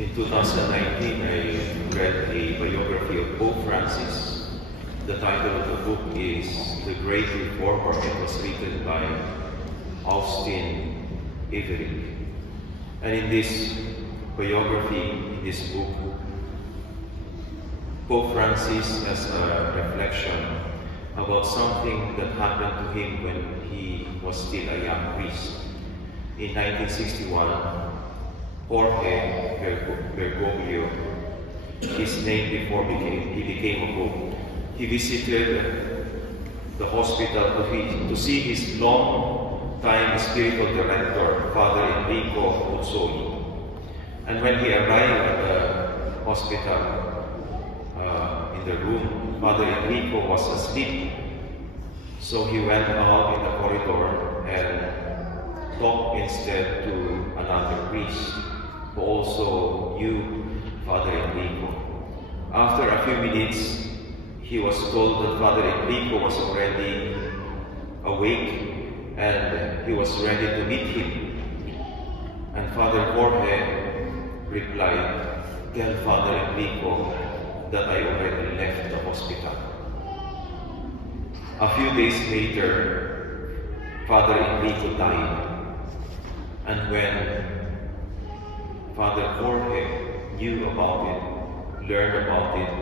In 2019, I read a biography of Pope Francis. The title of the book is The Great Reformer. It was written by Austin Everick. And in this biography, in this book, Pope Francis has a reflection about something that happened to him when he was still a young priest. In 1961, Jorge Bergoglio, his name before he became a pope, he visited the hospital to see his long-time spiritual director, Father Enrico Pozzoli. And when he arrived at the hospital, in the room, Father Enrico was asleep. So he went out in the corridor and talked instead to another priest who also knew Father Enrico. After a few minutes, he was told that Father Enrico was already awake and he was ready to meet him. And Father Jorge replied, "Tell Father Enrico that I already left the hospital." A few days later, Father Enrico died. And when Father Jorge knew about it, learned about it,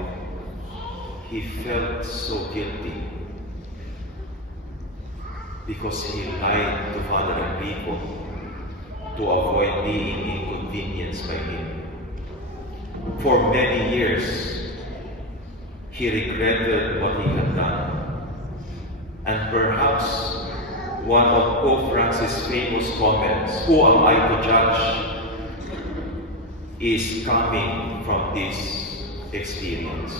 he felt so guilty because he lied to Father Enrico to avoid being inconvenienced by him. For many years, he regretted what he had done. And perhaps one of Pope Francis' famous comments, "Who am I to judge?" is coming from this experience.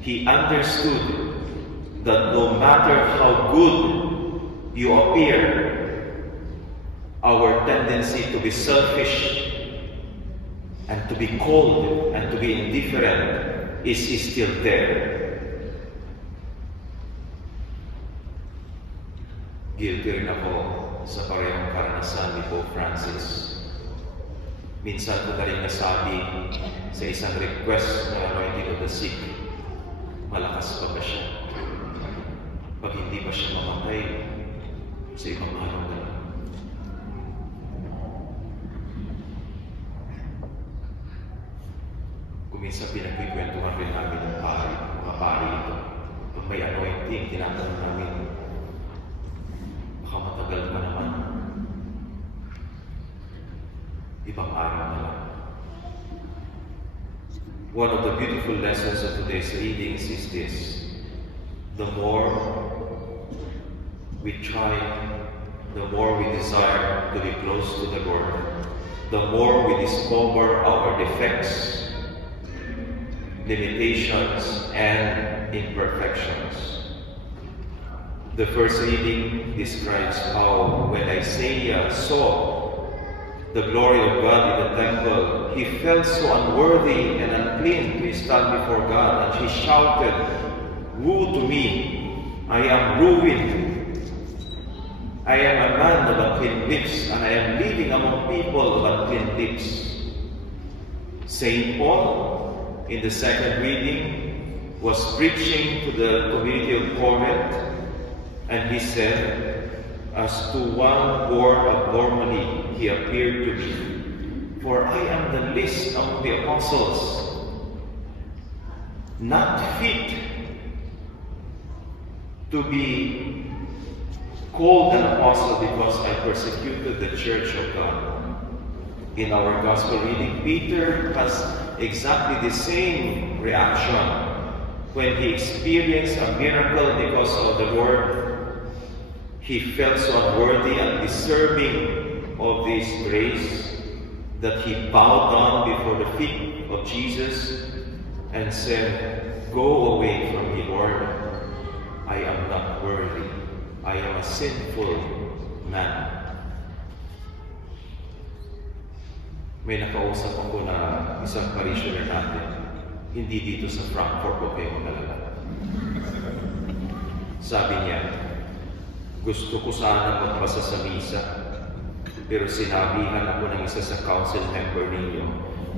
He understood that no matter how good you appear, our tendency to be selfish and to be cold and to be indifferent is still there. Guilty rin ako sa parehong karanasan ni Pope Francis. Minsan ko na rin nasabi sa isang request na anointing of the sick, malakas pa ba siya? Pag hindi pa siya mamatay, sa ibang araw na lang. Kuminsan pinagkikwentuhan rin namin ng mga pari ito. Pag may anointing, tinatanong namin, baka matagal pa naman. Ibang araw na lang. One of the beautiful lessons of today's readings is this: the more we try, the more we desire to be close to the Lord, the more we discover our defects, limitations, and imperfections. The first reading describes how when Isaiah saw the glory of God in the temple, he felt so unworthy and unclean to stand before God, and he shouted, "Woe to me! I am ruined. I am a man of unclean lips, and I am living among people of unclean lips." Saint Paul, in the second reading, was preaching to the community of Corinth, and he said, "As to one born abnormally, he appeared to me, for I am the least among the apostles, not fit to be called an apostle because I persecuted the church of God." In our gospel reading, Peter has exactly the same reaction when he experienced a miracle because of the Lord. He felt so unworthy and deserving of this grace that he bowed down before the feet of Jesus and said, "Go away from me, Lord. I am not worthy. I am a sinful man." May nakausap ako na isang parishioner natin, hindi dito sa Frankfurt, o kayo magalala. Sabi niya, "Gusto ko sana magbasa sa misa, Pero sinabihan ako ng isa sa council member ninyo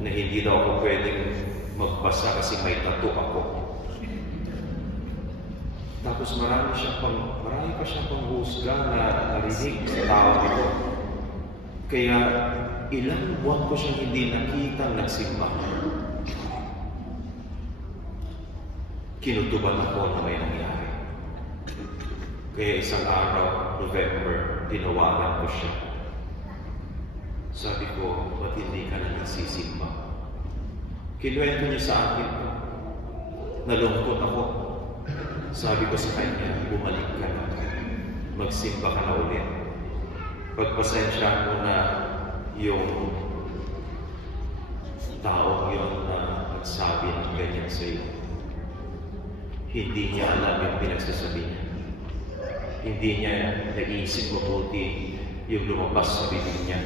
na hindi daw ako pwedeng magbasa kasi may tattoo ako. Tapos marami pa siyang panghusga na narinig sa tao ito. Kaya ilang buwan ko siyang hindi nakitang nagsimba. Kinutuban ako na may nangyari. Kaya isang araw, November, tinawagan ko siya. Sabi ko, ba't hindi ka na nagsisimba? Kinuwento niya sa akin. Nalungkot ako. Sabi ko sa kanya, bumalik ka na. Magsimba ka na ulit. Pagpasensya mo na yung taong yun na nagsabi ng ganyan sa iyo. Hindi niya alam yung pinagsasabi niya. Hindi niya naisip mabuti yung lumabas sa bibig niya.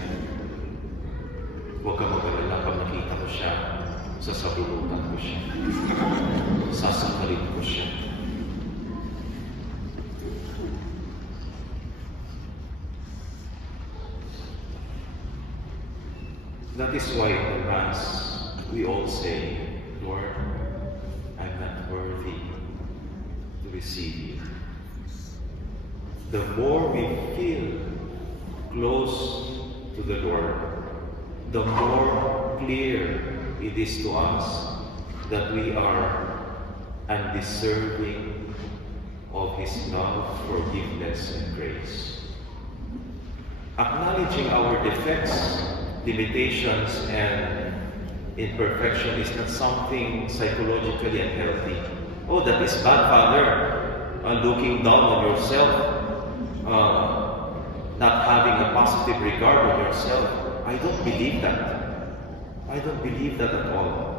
Huwag ka mag-alala pag nakita ko siya, sasabulutan ko siya. Sasakalin ko siya. That is why in the Mass we all say, Lord, I'm not worthy to receive you. The more we feel close to the Lord, the more clear it is to us that we are undeserving of His love, forgiveness, and grace. Acknowledging our defects, limitations, and imperfection is not something psychologically unhealthy. Oh, that is bad, Father. Looking down on yourself, not having a positive regard on yourself. I don't believe that. I don't believe that at all.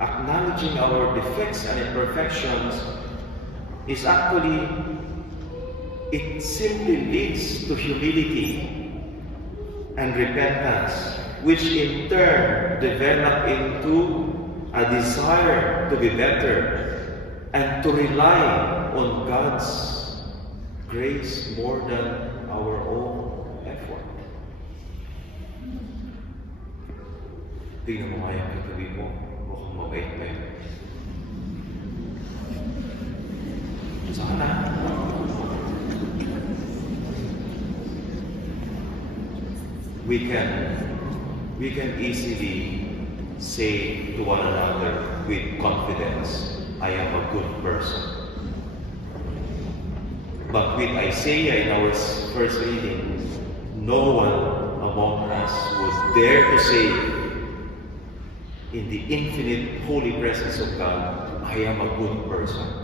Acknowledging our defects and imperfections is actually, it simply leads to humility and repentance, which in turn develop into a desire to be better and to rely on God's grace more than our own effort. Tingnan mo nga yung katabi mo, mukhang mabait pa yun. Sana. We can easily say to one another with confidence, I am a good person. But with Isaiah in our first reading, no one among us would dare to say in the infinite holy presence of God, I am a good person.